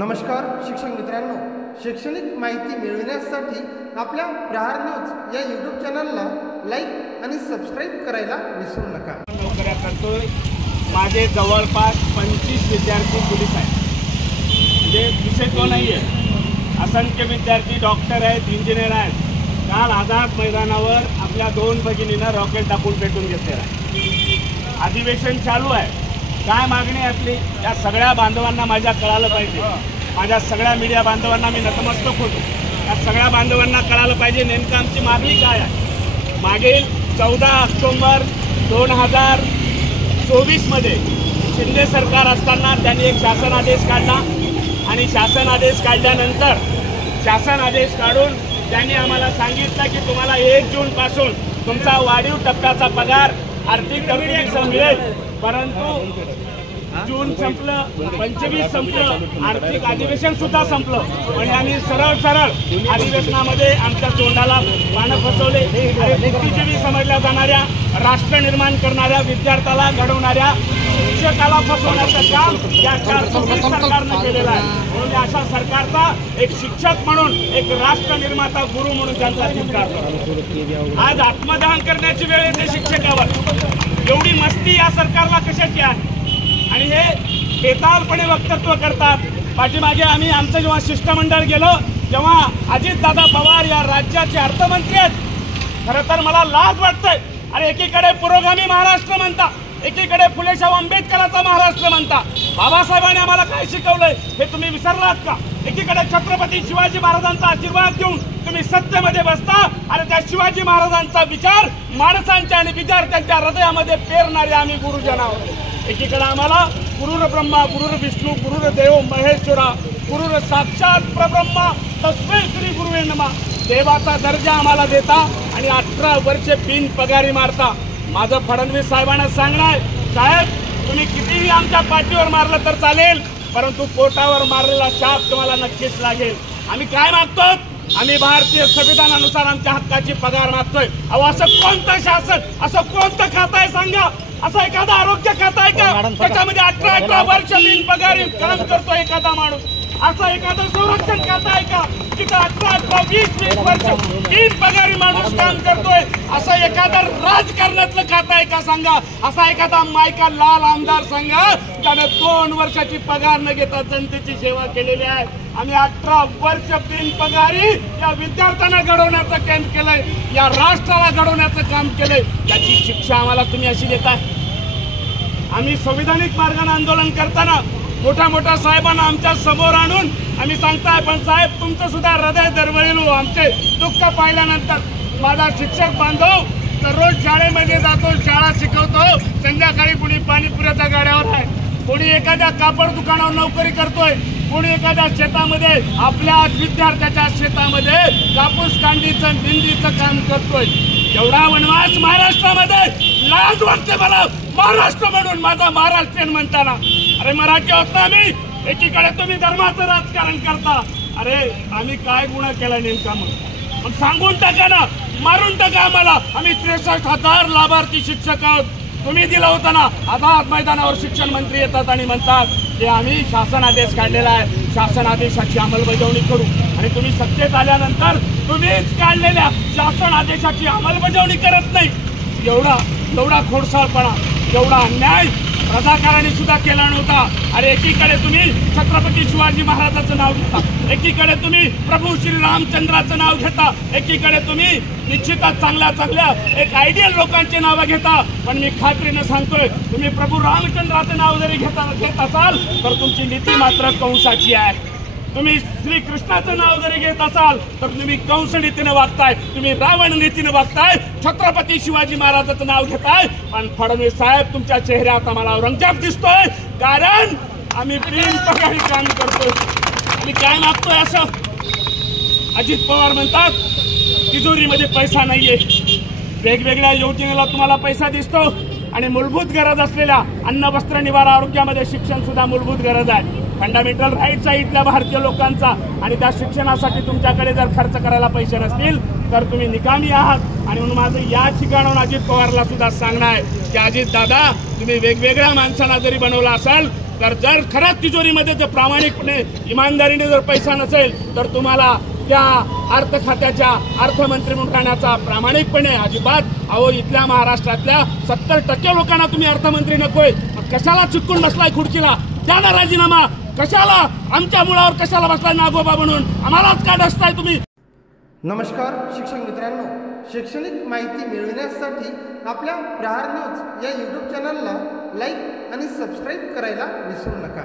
नमस्कार शिक्षक मित्रांनो, शैक्षणिक माहिती मिळविण्यासाठी आपल्या प्रहार न्यूज या यूट्यूब चॅनलला लाईक आणि सबस्क्राईब करायला विसरू नका. नोकऱ्या करतोय. माझे जवळपास 25 विद्यार्थी पोलीस आहेत, म्हणजे विषय तो नाही आहे. असंख्य विद्यार्थी डॉक्टर आहेत, इंजिनियर आहेत. काल आझाद मैदानावर आपल्या 2 भगिनींना रॉकेट टाकून पेटून घेतलेला आहे. अधिवेशन चालू आहे. काय मागणी आपली या सगळ्या बांधवांना माझ्या कळालं पाहिजे. माझ्या सगळ्या मीडिया बांधवांना मी नतमस्तक होतो. या सगळ्या बांधवांना कळालं पाहिजे नेमकं आमची मागणी काय आहे. मागील 14 ऑक्टोबर 2024मध्ये शिंदे सरकार असताना त्यांनी एक शासन आदेश काढला आणि शासन आदेश काढल्यानंतर शासन आदेश काढून त्यांनी आम्हाला सांगितलं की तुम्हाला 1 जूनपासून तुमचा वाढीव टप्प्याचा पगार आर्थिक तरतुदीसह मिळेल. परंतु जून संपलं, 25 संपलं, आर्थिक अधिवेशन सुद्धा संपलं. म्हणजे आम्ही सरळ अधिवेशनामध्ये आमच्या तोंडाला पानं फसवले. बुद्धिजीवी समजल्या जाणाऱ्या, राष्ट्र निर्माण करणाऱ्या, विद्यार्थ्याला घडवणाऱ्या शिक्षकाला फसवण्याचं काम या 420 सरकारनं केलेलं आहे. म्हणून अशा सरकारचा एक शिक्षक म्हणून, एक राष्ट्र निर्माता गुरु म्हणून त्यांचा धिक्कार करतो. आज आत्मदहन करण्याची वेळ येते शिक्षकावर. एवढी मस्ती या सरकारला कशाची आहे आणि हे बेतालपणे वक्तव्य करतात. पाठीमागे आमचं जेव्हा शिष्टमंडळ गेलो, जेव्हा अजितदादा पवार या राज्याचे अर्थमंत्री आहेत, खरं तर मला लाज वाटतंय. अरे एकीकडे पुरोगामी महाराष्ट्र म्हणता, एकीकडे फुलेशाह आंबेडकरांचा महाराष्ट्र म्हणता. बाबासाहेबांनी आम्हाला काय शिकवलंय हे तुम्ही विसरलात का? एकीकडे छत्रपती शिवाजी महाराजांचा आशीर्वाद घेऊन तुम्ही सत्तेमध्ये बसता आणि त्या शिवाजी महाराजांचा विचार माणसांच्या आणि विद्यार्थ्यांच्या हृदयामध्ये पेरणारे आम्ही गुरुजन आहोत. एकीकडे आम्हाला गुरुर ब्रह्मा, गुरुर विष्णू, गुरुर देव महेश्वरा, गुरुर साक्षात परब्रह्मा तस्मै श्री गुरुवे नमः देवाचा दर्जा आम्हाला देता आणि 18 वर्षे बिन पगारी मारता. माझं फडणवीस साहेबांना सांगणं आहे, साहेब तुम्ही कितीही आमच्या पाठीवर मारलं तर चालेल, परंतु पोटावर मारलेला शाप तुम्हाला नक्कीच लागेल. आम्ही काय मागतो? आम्ही भारतीय संविधानानुसार आमच्या हक्काची पगार मागतोय. अहो असं कोणतं शासन, असं कोणतं खातं आहे सांगा? असं एखादा आरोग्य खातं आहे का त्याच्यामध्ये 18 वर्ष बिन पगारी काम करतोय एखादा माणूस? असं एखादं संरक्षण खातं आहे का तिथं 18, 20 वर्ष बिन पगारी माणूस काम करतोय? असं एखादं राजकारणातलं खातं आहे का सांगा? असा एखादा मायका लाल आमदार सांगा त्याने 2 वर्षाची पगार न घेता जनतेची सेवा केलेली आहे. आम्ही 18 वर्ष बिन पगारी या विद्यार्थ्यांना घडवण्याचं काम केलंय, या राष्ट्राला घडवण्याचं काम केलंय. त्याची शिक्षा आम्हाला तुम्ही अशी देताय? आम्ही संविधानिक मार्गाने आंदोलन करताना मोठ्या साहेबांना आमच्या समोर आणून आम्ही सांगताय, पण साहेब तुमचं सुद्धा हृदय दरवळेल. आमचे दुःख पाहिल्यानंतर माझा शिक्षक बांधव दररोज शाळेमध्ये जातो, शाळा शिकवतो, संध्याकाळी कुणी पाणीपुऱ्याच्या गाड्यावर आहे, कोणी एखाद्या कापड दुकानावर नोकरी करतोय, कोणी एखाद्या शेतामध्ये आपल्या विद्यार्थ्याच्या शेतामध्ये कापूस कांडीचं भिंडीचं काम करतोय. एवढा वनवास महाराष्ट्रामध्ये, लाज वाटते मला महाराष्ट्र म्हणून, माझा महाराष्ट्रीयन म्हणताना. अरे मराठी होत ना आम्ही, एकीकडे तुम्ही धर्माचं राजकारण करता. अरे आम्ही काय गुन्हा केला नेमका? मग सांगून टाका ना, मारून टाका आम्हाला. आम्ही 63,000 लाभार्थी शिक्षक आहोत. तुम्ही दिला होता ना, आझाद मैदानावर शिक्षण मंत्री येतात आणि म्हणतात की आम्ही शासन आदेश काढलेला आहे, शासन आदेशाची अंमलबजावणी करू. आणि तुम्ही सत्तेत आल्यानंतर तुम्हीच काढलेल्या शासन आदेशाची अंमलबजावणी करत नाही. एवढा खोडसाळपणा, एवढा अन्याय रजाकारांनी सुद्धा केला नव्हता. अरे एकीकडे तुम्ही छत्रपती शिवाजी महाराजांचं नाव घेता, एकीकडे तुम्ही प्रभू श्री रामचंद्राचं नाव घेता, एकीकडे तुम्ही निश्चितच चांगल्या एक आयडियल लोकांची नावं घेता. पण मी खात्रीनं सांगतोय, तुम्ही प्रभू रामचंद्राचं नाव जरी घेत असाल तर तुमची नीती मात्र कंसाची आहे. तुम्ही श्रीकृष्णाचं नाव जरी घेत असाल तर तुम्ही कंस नीतीनं वागताय, तुम्ही रावण नीतीनं वागताय. छत्रपती शिवाजी महाराजांचं नाव घेताय, पण फडणवीस साहेब तुमच्या चेहऱ्यात आम्हाला औरंगजेब दिसतोय, कारण आम्ही बिन पगारी काम करतोय. आम्ही काय मागतोय असं? अजित पवार म्हणतात तिजोरीमध्ये पैसा नाहीये. वेगवेगळ्या योजनेला तुम्हाला पैसा दिसतो आणि मूलभूत गरज असलेल्या अन्न, वस्त्र, निवारा, आरोग्यामध्ये शिक्षण सुद्धा मूलभूत गरज आहे. फंडामेंटल राईट्स आहे इथल्या भारतीय लोकांचा. आणि त्या शिक्षणासाठी तुमच्याकडे जर खर्च करायला पैसे नसतील तर तुम्ही निकामी आहात. आणि म्हणून माझं या ठिकाणाहून अजित पवारला सुद्धा सांगणं आहे की अजित दादा, तुम्ही वेगवेगळ्या माणसांना जरी बनवला असाल तर जर खरंच तिजोरीमध्ये जर प्रामाणिकपणे इमानदारीने जर पैसा नसेल तर तुम्हाला त्या अर्थ खात्याच्या अर्थमंत्री म्हणून राहण्याचा प्रामाणिकपणे अजिबात इथल्या महाराष्ट्रातल्या 70% लोकांना तुम्ही अर्थमंत्री नकोय. कशाला चिटकून बसलाय खुर्चीला? द्या ना राजीनामा. कशाला आमच्या मुळावर कशाला बसलाय नागोबा म्हणून? आम्हालाच का डसताय तुम्ही? नमस्कार शिक्षक मित्रांनो, शैक्षणिक माहिती मिळविण्यासाठी आपल्या प्रहार न्यूज या यूट्यूब चॅनलला लाईक आणि सबस्क्राईब करायला विसरू नका.